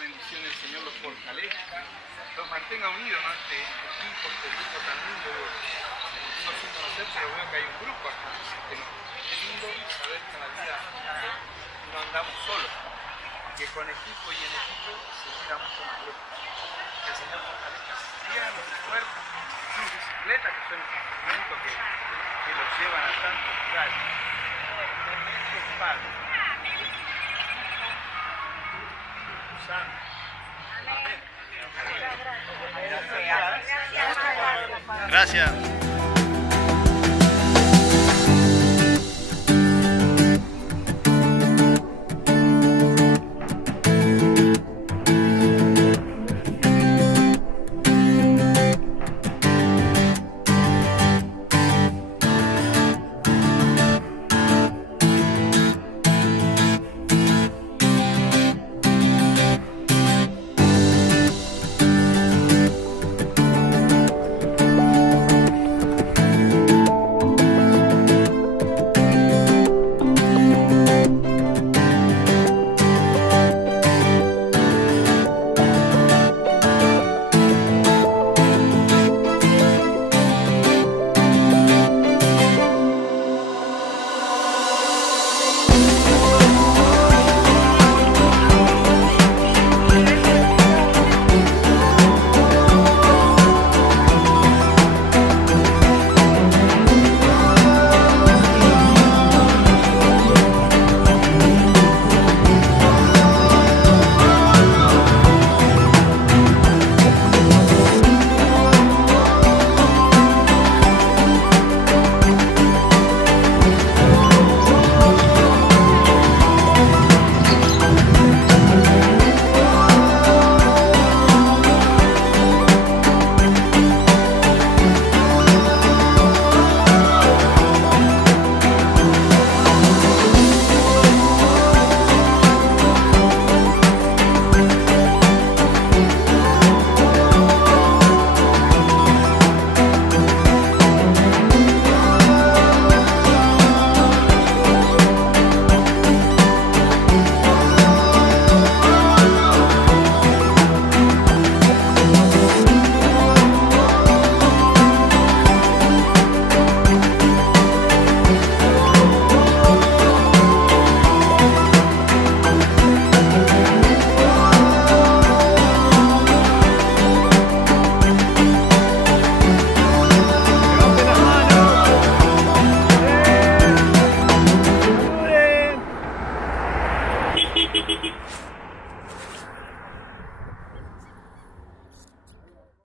bendición del Señor los fortalezca, los mantenga unidos, ¿no? Este equipo, este grupo tan lindo. No sin conocer, pero veo que hay un grupo acá. Es lindo saber que en la vida no andamos solos, que con equipo y en equipo se tira mucho más lejos. Que el Señor fortalezca sus piernas, su cuerpo, sus bicicletas, que son instrumentos que los llevan a tantos lugares. Tremendo Padre. Gracias.